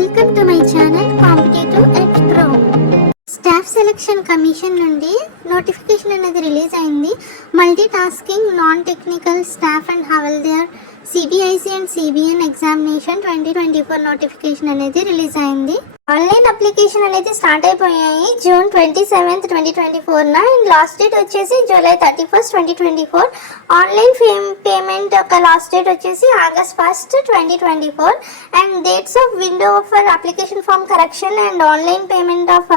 Welcome to my channel competitive edge pro. Staff selection commission నుండి notification అనేది release అయింది. Multi tasking non technical staff and Havaldar CBIC and CBN examination 2024 notification అనేది release అయింది. Online application అనేది start అయిపోయాయి June 27, 2024 and last date వచ్చేసి July 31, 2024. Online payment యొక్క last date వచ్చేసి August 1, 2024 and dates of window for application form correction and online payment of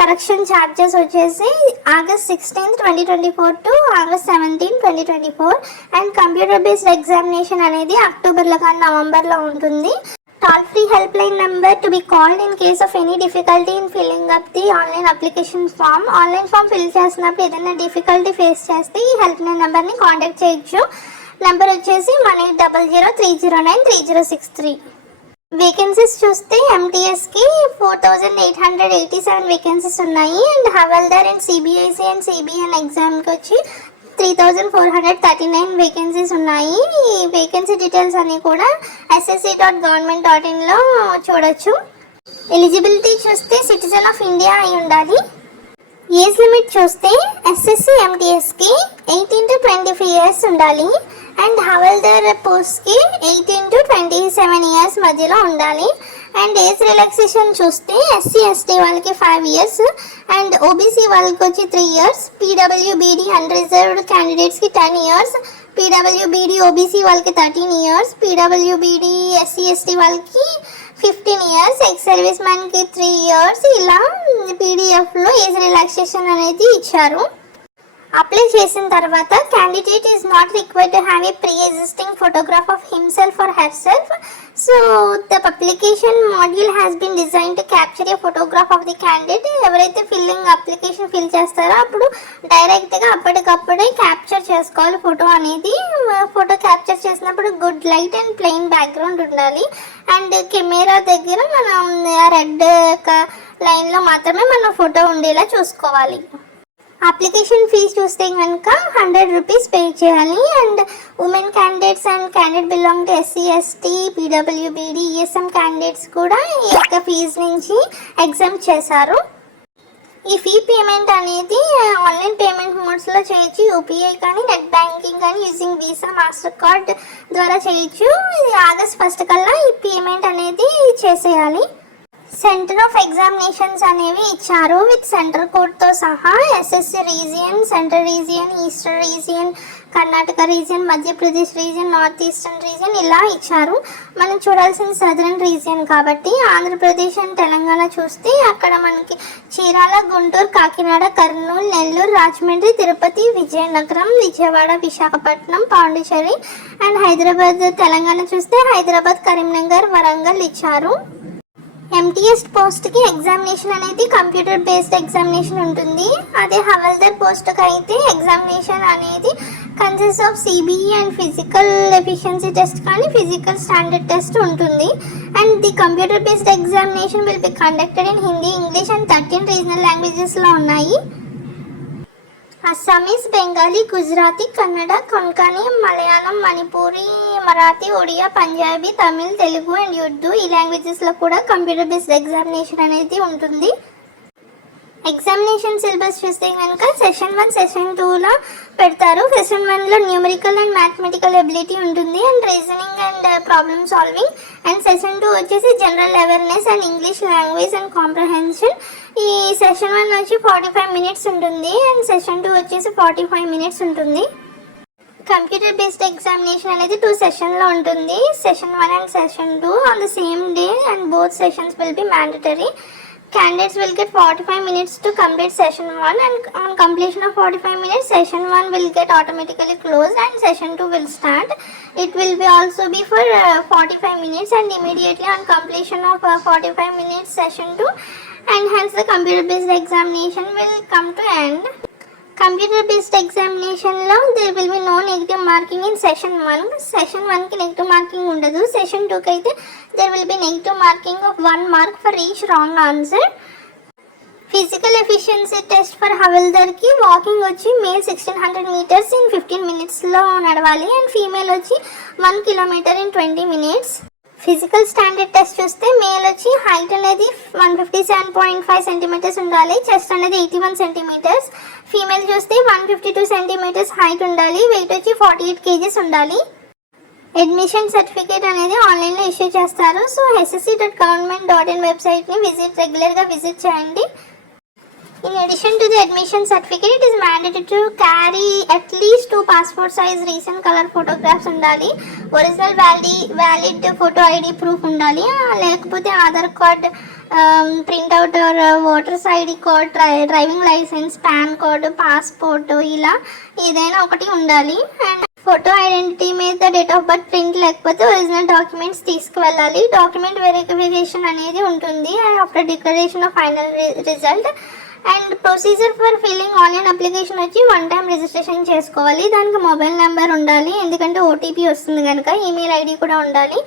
correction charges వచ్చేసి August 16, 2024 to August 17, 2024 and computer based examination అనేది అక్టోబర్లో కానీ నవంబర్లో ఉంటుంది. Toll free helpline number to be called in case of any difficulty in filling up the online application form. Online form fill చేసినప్పుడు ఏదైనా difficulty face చేస్తే ఈ help line నెంబర్ని కాంటాక్ట్ చేయొచ్చు. నెంబర్ వచ్చేసి 1800309303. వేకెన్సీస్ చూస్తే ఎంటీఎస్కి 4887 వేకెన్సీస్ ఉన్నాయి and havildar and CBIC and CBN ఎగ్జామ్కి వచ్చి 3439 వేకెన్సీస్ ఉన్నాయి. ఈ వేకెన్సీ డీటెయిల్స్ అన్నీ కూడా ssc.government.in చూడొచ్చు. ఎలిజిబిలిటీ చూస్తే సిటిజన్ ఆఫ్ ఇండియా అయి ఉండాలి. ఏజ్ లిమిట్ చూస్తే ఎస్ఎస్సి ఎంటీఎస్కి 18 to 25 ఇయర్స్ ఉండాలి అండ్ హవల్దార్ పోస్ట్కి 18 to 27 ఇయర్స్ మధ్యలో ఉండాలి. అండ్ ఏజ్ రిలాక్సేషన్ చూస్తే ఎస్సీ ఎస్టీ వాళ్ళకి 5 ఇయర్స్ అండ్ ఓబీసీ వాళ్ళకి వచ్చి 3 ఇయర్స్, పీడబ్ల్యూబీడీ అన్రిజర్వ్డ్ క్యాండిడేట్స్కి 10 ఇయర్స్, పీడబ్ల్యూబీడీ ఓబీసీ వాళ్ళకి 13 ఇయర్స్, పీడబ్ల్యూబీడీ ఎస్సీ ఎస్టీ వాళ్ళకి 15 ఇయర్స్, ఎక్స్ సర్వీస్ మ్యాన్కి 3 ఇయర్స్. ఇలా పీడిఎఫ్లో ఏజ్ రిలాక్సేషన్ అనేది ఇచ్చారు. అప్లై చేసిన తర్వాత candidate is not required to have a pre existing photograph of himself or herself. So the application module has been design to capture a photograph of the candidate. ఎవరైతే application fill చేస్తారో అప్పుడు డైరెక్ట్గా అప్పటికప్పుడే capture చేసుకోవాలి photo అనేది. Photo capture చేసినప్పుడు good light and plain background ఉండాలి and camera దగ్గర మనం రెడ్ లైన్లో మాత్రమే మన ఫోటో ఉండేలా చూసుకోవాలి. అప్లికేషన్ ఫీజు చూస్తే కనుక 100 రూపీస్ పే చేయాలి and women candidates and candidate belong to SC ST PWBD ESM candidates కూడా ఈ యొక్క ఫీజు నుంచి ఎగ్జామ్ చేశారు. ఈ ఫీ పేమెంట్ అనేది ఆన్లైన్ పేమెంట్ మోడ్స్లో చేయొచ్చు. యూపీఐ కానీ నెట్ బ్యాంకింగ్ కానీ యూజింగ్ వీసా మాస్టర్ కార్డ్ ద్వారా చేయొచ్చు. ఇది August 1 కల్లా ఈ పేమెంట్ అనేది చేసేయాలి. సెంటర్ ఆఫ్ ఎగ్జామినేషన్స్ అనేవి ఇచ్చారు విత్ సెంటర్ కోడ్తో సహా. SSC region, central region, eastern region, Karnataka region, Madhya Pradesh region, north eastern region ఇలా ఇచ్చారు. మనం చూడాల్సిన సదరన్ రీజియన్ కాబట్టి ఆంధ్రప్రదేశ్ అండ్ తెలంగాణ చూస్తే అక్కడ మనకి చీరాల, గుంటూరు, కాకినాడ, కర్నూలు, నెల్లూరు, రాజమండ్రి, తిరుపతి, విజయనగరం, విజయవాడ, విశాఖపట్నం, పాండిచేరి అండ్ హైదరాబాద్. తెలంగాణ చూస్తే హైదరాబాద్, కరీంనగర్, వరంగల్ ఇచ్చారు. ఎంటీఎస్ పోస్ట్కి ఎగ్జామినేషన్ అనేది కంప్యూటర్ బేస్డ్ ఎగ్జామినేషన్ ఉంటుంది. అదే హవల్దార్ పోస్ట్కి అయితే ఎగ్జామినేషన్ అనేది consist of CBE and physical efficiency test కానీ ఫిజికల్ స్టాండర్డ్ టెస్ట్ ఉంటుంది. And the computer based examination will be conducted in Hindi, English and 13 regional లాంగ్వేజెస్లో ఉన్నాయి. అస్సామీస్, బెంగాలీ, గుజరాతీ, కన్నడ, కొంకణి, మలయాళం, మణిపూరి, మరాఠీ, ఒడియా, పంజాబీ, తమిళ్, తెలుగు అండ్ ఉర్దూ ఈ లాంగ్వేజెస్లో కూడా కంప్యూటర్ బేస్డ్ ఎగ్జామినేషన్ అనేది ఉంటుంది. ఎగ్జామినేషన్ సిలబస్ చూస్తే కనుక సెషన్ 1, సెషన్ 2లో పెడతారు. సెషన్ 1లో న్యూమరికల్ అండ్ మ్యాథమెటికల్ ఎబిలిటీ ఉంటుంది and reasoning and problem solving and session 2 వచ్చేసి general awareness and English language and comprehension. ఈ సెషన్ 1 వచ్చి 45 మినిట్స్ ఉంటుంది అండ్ సెషన్ 2 వచ్చేసి 45 మినిట్స్ ఉంటుంది. కంప్యూటర్ బేస్డ్ ఎగ్జామినేషన్ అనేది 2 సెషన్లో ఉంటుంది. Session 1 and session 2 on the same day and both sessions will be mandatory. Candidates will get 45 minutes to complete session 1 and on completion of 45 minutes session 1 will get automatically closed and session 2 will start. It will be also be for 45 minutes and immediately on completion of 45 minutes session 2 and hence the computer based examination will come to end. Computer based examination లో there will be no negative marking in session 1. Session 1 కి negative marking ఉండదు. Session 2 కి అయితే there will be negative marking of 1 mark for each wrong answer. Physical efficiency test for హవల్దార్కి walking వచ్చి male 1600 meters in 15 minutesలో నడవాలి and female వచ్చి 1 kilometer in 20 minutes. Physical standard test చూస్తే మేల్ వచ్చి హైట్ అనేది 157.5 సెంటీమీటర్స్ ఉండాలి, చెస్ట్ అనేది 81 సెంటీమీటర్స్. ఫీమేల్ చూస్తే 152 సెంటీమీటర్స్ హైట్ ఉండాలి, వెయిట్ వచ్చి 48 కేజీస్ ఉండాలి. అడ్మిషన్ సర్టిఫికేట్ అనేది ఆన్లైన్లో ఇష్యూ చేస్తారు. సో ssc.government.in వెబ్సైట్ని రెగ్యులర్గా విజిట్ చేయండి. In addition to the admission certificate, it is mandatory to carry at least 2 passport size recent color photographs ఉండాలి. Original valid photo ID proof ఉండాలి, లేకపోతే Aadhaar card printout or voters ID card, driving license, PAN card, passport ఇలా ఏదైనా ఒకటి ఉండాలి. And photo identity మీద date of birth print లేకపోతే original documents తీసుకువెళ్ళాలి. డాక్యుమెంట్ వెరిఫికేషన్ అనేది ఉంటుంది after declaration of final result. And procedure for filling online application వచ్చి 1 టైం రిజిస్ట్రేషన్ చేసుకోవాలి. దానికి మొబైల్ నెంబర్ ఉండాలి, ఎందుకంటే ఓటీపీ వస్తుంది కనుక. ఈమెయిల్ ఐడి కూడా ఉండాలి,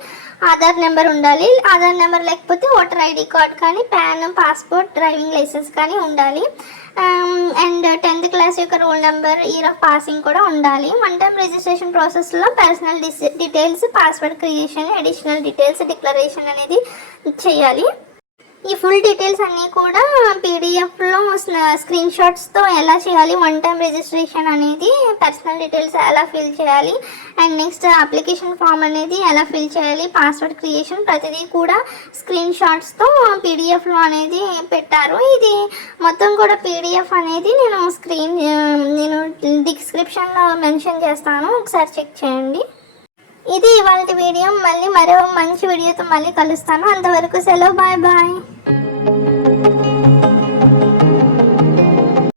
ఆధార్ నెంబర్ ఉండాలి. ఆధార్ నెంబర్ లేకపోతే ఓటర్ ఐడి కార్డ్ కానీ, పాన్, పాస్పోర్ట్, డ్రైవింగ్ లైసెన్స్ కానీ ఉండాలి. అండ్ 10th క్లాస్ యొక్క roll number, year of passing కూడా ఉండాలి. 1 టైం రిజిస్ట్రేషన్ ప్రాసెస్లో personal details, password creation, additional details declaration అనేది చేయాలి. ఈ ఫుల్ డీటెయిల్స్ అన్నీ కూడా పీడిఎఫ్లో స్క్రీన్ షాట్స్తో ఎలా చేయాలి, 1 టైం రిజిస్ట్రేషన్ అనేది, పర్సనల్ డీటెయిల్స్ ఎలా ఫిల్ చేయాలి, అండ్ నెక్స్ట్ అప్లికేషన్ ఫామ్ అనేది ఎలా ఫిల్ చేయాలి, పాస్వర్డ్ క్రియేషన్ ప్రతిదీ కూడా స్క్రీన్ షాట్స్తో పీడిఎఫ్లో అనేది పెట్టారు. ఇది మొత్తం కూడా పీడిఎఫ్ అనేది నేను డిస్క్రిప్షన్లో మెన్షన్ చేస్తాను, ఒకసారి చెక్ చేయండి. ఇది ఇవాళ వీడియో. మళ్ళీ మరో మంచి వీడియోతో మళ్ళీ కలుస్తాను. అంతవరకు సెలవు, బాయ్ బాయ్.